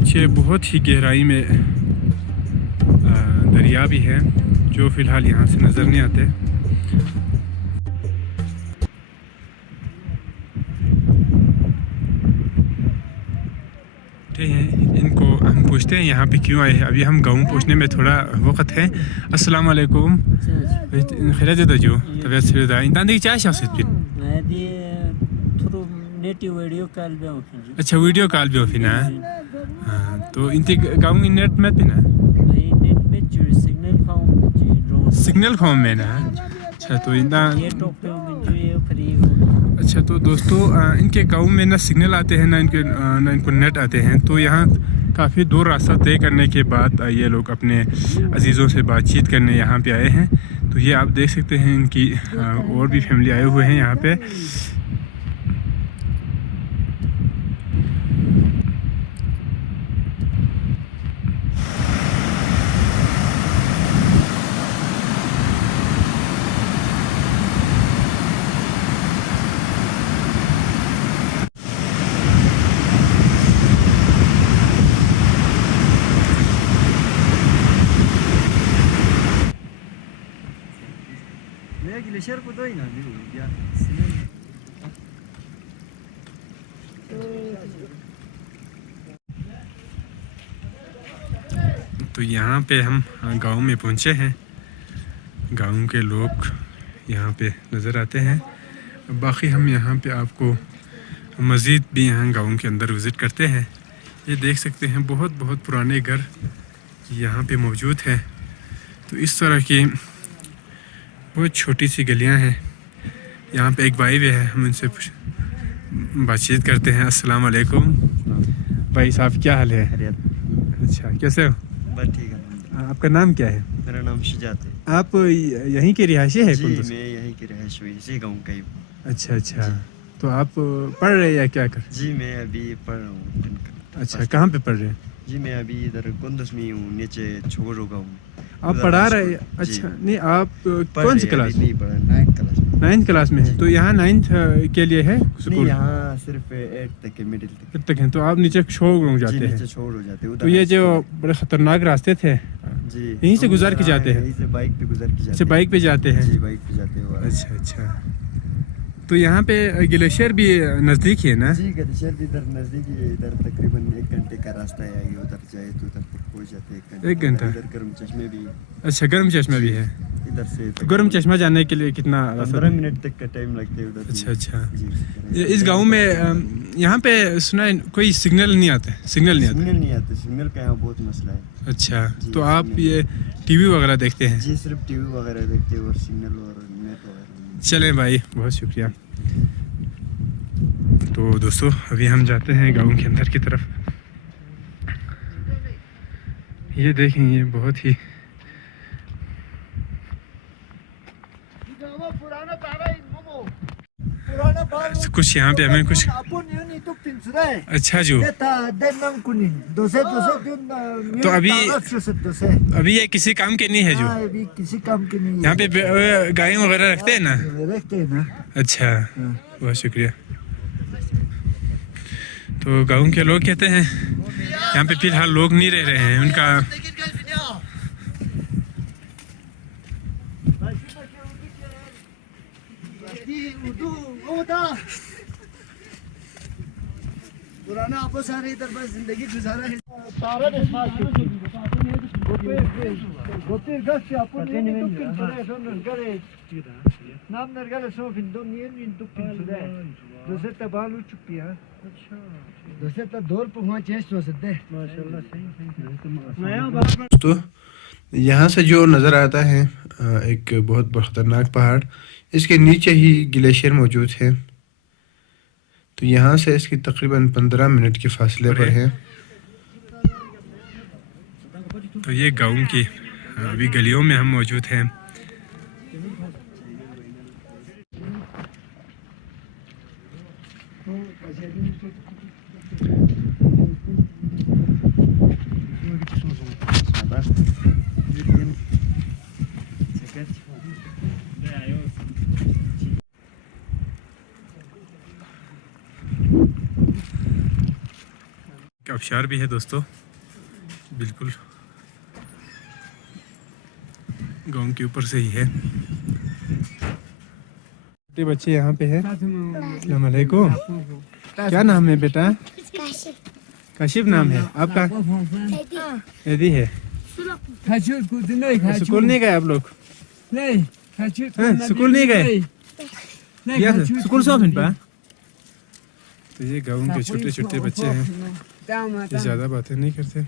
पीछे बहुत ही गहराई में दरिया भी है, जो फ़िलहाल यहाँ से नज़र नहीं आते। हैं इनको हम पूछते हैं यहाँ पे क्यों आए हैं। अभी हम गाँव पहुँचने में थोड़ा वक्त है। अस्सलाम वालेकुम। खैर जो तबीयत से दा इंसान देखी चाहे शख्स फिर अच्छा वीडियो कॉल भी हो फिर ना। हाँ तो इनके गाँव में नेट में भी ना सिग्नल फॉर्म में ना। अच्छा तो इतना अच्छा तो दोस्तों इनके गांव में ना सिग्नल आते हैं ना इनको नेट आते हैं। तो यहाँ काफ़ी दूर रास्ता तय करने के बाद ये लोग अपने अजीज़ों से बातचीत करने यहाँ पे आए हैं। तो ये आप देख सकते हैं इनकी और भी फैमिली आए हुए हैं यहाँ पे। तो यहाँ पे हम गांव में पहुँचे हैं। गांव के लोग यहाँ पे नज़र आते हैं। बाकी हम यहाँ पे आपको मज़ीद भी यहाँ गांव के अंदर विज़िट करते हैं। ये देख सकते हैं बहुत बहुत पुराने घर यहाँ पे मौजूद हैं। तो इस तरह की बहुत छोटी सी गलियाँ हैं। यहाँ पे एक भाई भी है, हम उनसे बातचीत करते हैं। अस्सलाम वालेकुम भाई साहब, क्या हाल है? अच्छा कैसे हो? बस ठीक है। आपका नाम क्या है? मेरा नाम शुजात है। आप यहीं के रिहायशी है? जी मैं यहीं की रहायशी हुई, इसी गाँव का ही। अच्छा अच्छा, तो आप पढ़ रहे हैं या क्या कर? जी मैं अभी पढ़ रहा हूँ। अच्छा कहाँ पे पढ़ रहे हैं? जी मैं अभी इधर कुंदस में हूँ, नीचे छोरो का हूँ। आप पढ़ा रहे? अच्छा नहीं, आप कौन सी क्लास? नहीं पढ़ा, 9th क्लास में। 9th क्लास में है? तो यहाँ 9th के लिए है स्कूल? यहाँ सिर्फ 8 तक है, मिडिल तक है। तो आप नीचे छोड़ जाते हैं? नीचे छोड़ हो जाते हैं। तो ये जो बड़े ख़तरनाक रास्ते थे जी यहीं से गुजार के जाते हैं? यहीं से बाइक पे गुजर के जाते हैं। अच्छा बाइक पे जाते हैं? जी बाइक पे जाते हैं। अच्छा अच्छा, तो यहाँ पे ग्लेशियर भी नज़दीक ही है ना? जी ग्लेशियर भी इधर नज़दीक ही है। इधर तकरीबन 1 घंटे का रास्ता है। उधर जाए तो उधर पहुँच जाते हैं 1 घंटा। इधर गर्म चश्मे भी। अच्छा गर्म चश्मा भी है इधर से? तो गर्म चश्मा जाने के लिए कितना? 15 मिनट तक का टाइम लगता है उधर। अच्छा अच्छा, इस गांव में यहाँ पे सुना है कोई सिग्नल नहीं आता है? सिग्नल नहीं आते। सिग्नल का यहाँ बहुत मसला है। अच्छा तो आप ये टीवी वगैरह देखते हैं? जी सिर्फ टीवी वगैरह देखते हैं और सिग्नल और नेट वगैरह। चलें भाई, बहुत शुक्रिया। तो दोस्तों अभी हम जाते हैं गांव के अंदर की तरफ। ये देखें, ये बहुत ही कुछ यहाँ पे हमें कुछ अच्छा जो तो अभी ये किसी काम के नहीं है जो? अभी किसी काम के नहीं है। यहाँ पे गाय वगैरह रखते हैं ना? रखते हैं ना। अच्छा बहुत शुक्रिया। तो गाँव के लोग कहते हैं यहाँ पे फिलहाल लोग नहीं रह रहे हैं। उनका पुराना आपस सारे इधर बस जिंदगी गुजारा है। तो यहाँ से जो नज़र आता है एक बहुत ख़तरनाक पहाड़, इसके नीचे ही ग्लेशियर मौजूद है। तो यहाँ से इसकी तकरीबन 15 मिनट के फासले पर है। तो ये गाँव की अभी गलियों में हम मौजूद हैं। आबशार भी है दोस्तों, बिल्कुल गांव के ऊपर से ही है। छोटे बच्चे यहाँ पे है। अस्सलाम वालेकुम। क्या नाम है बेटा? काशिफ नाम है आपका? एदी है। स्कूल नहीं गए आप लोग? स्कूल नहीं गए? स्कूल सो फिर पा। तो ये गाँव के छोटे छोटे बच्चे हैं, ये ज़्यादा बातें नहीं करते।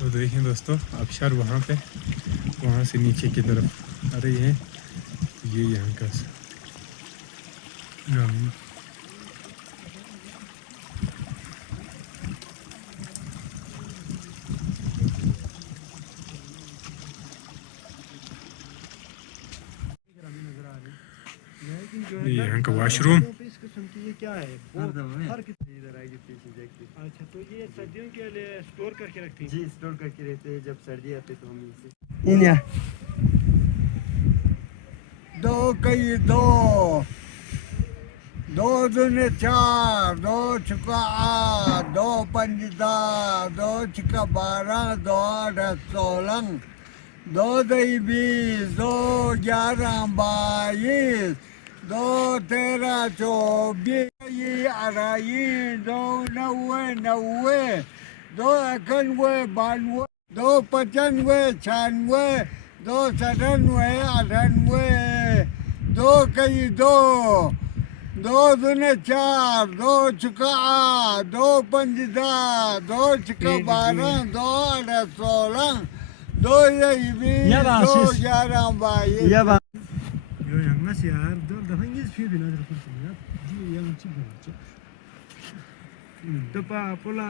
तो देखें दोस्तों, आबशार वहाँ पे, वहाँ से नीचे की तरफ आ रही है। ये यहाँ का गाँव। ये यहाँ का वॉशरूम। इस किस्म की ये क्या है? हर किसी इधर आएगी पीछे देखते। अच्छा, तो ये सर्दियों के लिए स्टोर करके रखती हैं? जी, स्टोर करके रहते हैं। जब सर्दी आती तो हम इसे दो कई दो, दो दूने चार, दो छुका आठ, दो पंज दस, दो छुका 12, दो 8 16, दो दही 20, दो 11 22, दो 13 24, अढ़ाई, दो 90, दो 91 92, दो 95 96, दो 97 98, दो कई दो, दो दूने चार, दो छुका आठ, दो पंज दस, दो छुका 12, दो 8 16, दो 20, दो 11 22. Yo yanlış ya. Dur daha İngiliz bir bin adır kursun ya. Diye yanlış bir bin. Topa pola.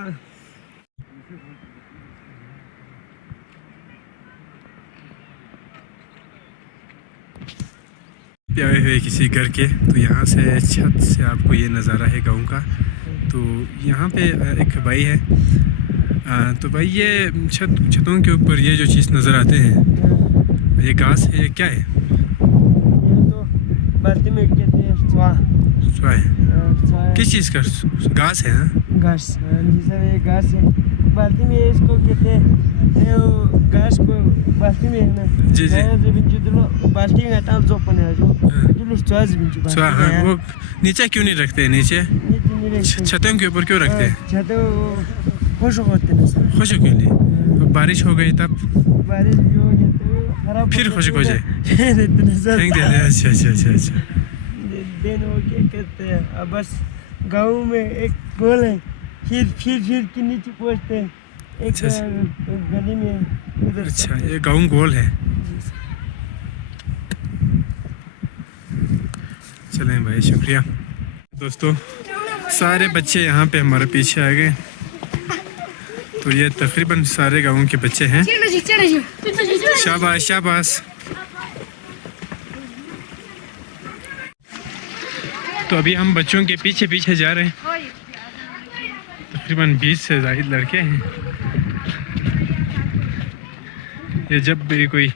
आए हुए किसी घर के, तो यहाँ से छत से आपको ये नज़ारा है गांव का। तो यहाँ पे एक भाई है। तो भाई ये छतों के ऊपर ये जो चीज़ नज़र आते हैं, ये घास है, ये क्या है? ये तो बाल्टी में कहते हैं स्वाह है। किस चीज़ का घास है? घास, जी सर, ये घास है। बाल्टी में इसको कहते हैं, ये घास को बाल्टी में है ना। जी जी। बाल्टी में टाप जो पने जो स्वाह। हाँ, वो नीचे क्यों नहीं रखते? नीचे छतों के ऊपर क्यों रखते हैं? छतों खुश होते हैं सर। खुश के लिए? तो बारिश हो गई तब बारिश भी हो गई तो खराब फिर खुश हो जाए, फेंक देते हैं। अच्छा अच्छा अच्छा अच्छा। दिन हो क्या कहते हैं। अब बस गाँव में एक गोल है, फिर के नीचे पहुँचते हैं एक गली में उधर। अच्छा, ये गाँव गोल है। चलें भाई, शुक्रिया। दोस्तों, सारे बच्चे यहाँ पे हमारे पीछे आ गए। तो ये तकरीबन सारे गाँव के बच्चे हैं। शाबाश शाबाश। तो अभी हम बच्चों के पीछे पीछे जा रहे हैं। तकरीबन 20 से ज़ायद लड़के हैं। ये जब भी कोई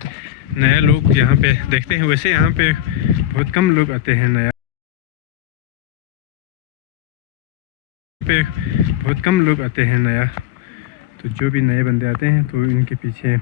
नया लोग यहाँ पे देखते हैं, वैसे यहाँ पे बहुत कम लोग आते हैं। बहुत कम लोग आते हैं नया। तो जो भी नए बंदे आते हैं तो इनके पीछे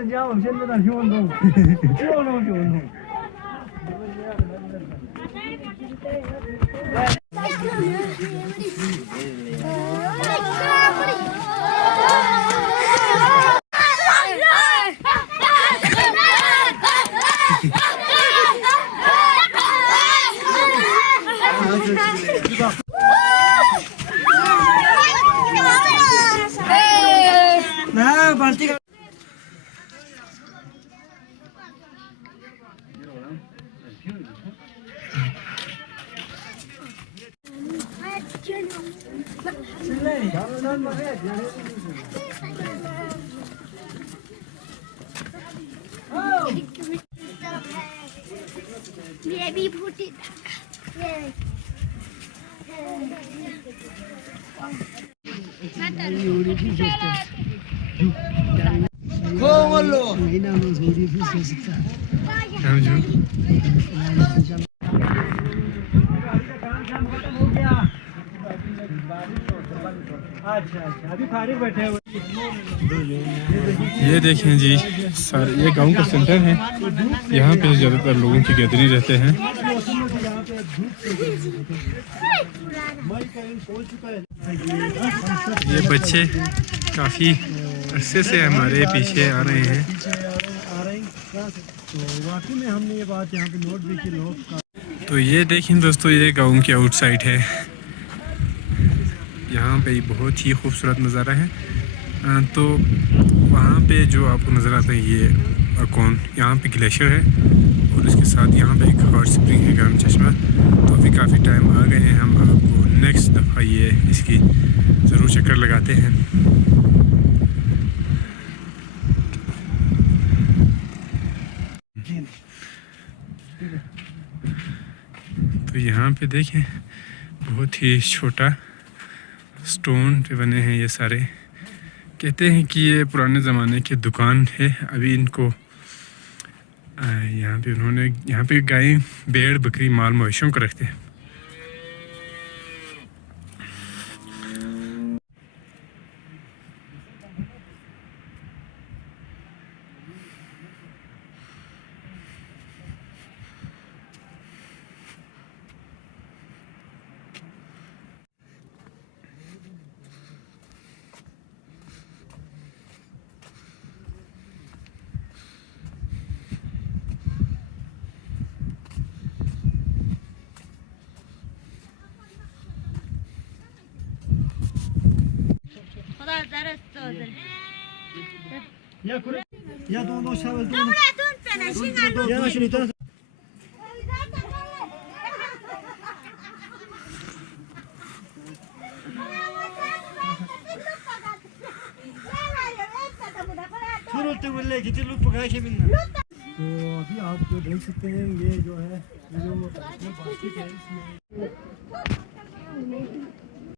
我现在在运动，运动。 来，把这个。 Baby put it. ये देखें जी सारे ये गांव का सेंटर है। यहाँ पे ज़्यादातर लोगों की गैदरिंग रहते हैं। ये बच्चे काफ़ी अरसे से हमारे पीछे आ रहे हैं। तो वाकई में हमने ये बात यहाँ पे नोट भी की लोग। तो ये देखें दोस्तों, ये गांव की आउटसाइड है। यहाँ पे बहुत ही खूबसूरत नज़ारा है। तो वहाँ पे जो आपको नज़र आता है ये अकोन, यहाँ पे ग्लेशियर है और इसके साथ यहाँ पे एक हॉट स्प्रिंग है, गर्म चश्मा। तो अभी काफ़ी टाइम आ गए हैं, हम आपको नेक्स्ट दफ़ा ये इसकी ज़रूर चक्कर लगाते हैं। तो यहाँ पे देखें बहुत ही छोटा स्टोन पे बने हैं ये सारे। कहते हैं कि ये पुराने ज़माने की दुकान है। अभी इनको यहाँ पे उन्होंने यहाँ पे गाय, भेड़, बकरी, माल मवेशियों को रखते हैं। या दोनों शावल दोनों या मशीन तो छोड़ते बोले कितने लोग पकाए के बिना। तो अभी आप जो देख सकते हैं ये जो है ये जो बास्केट है इसमें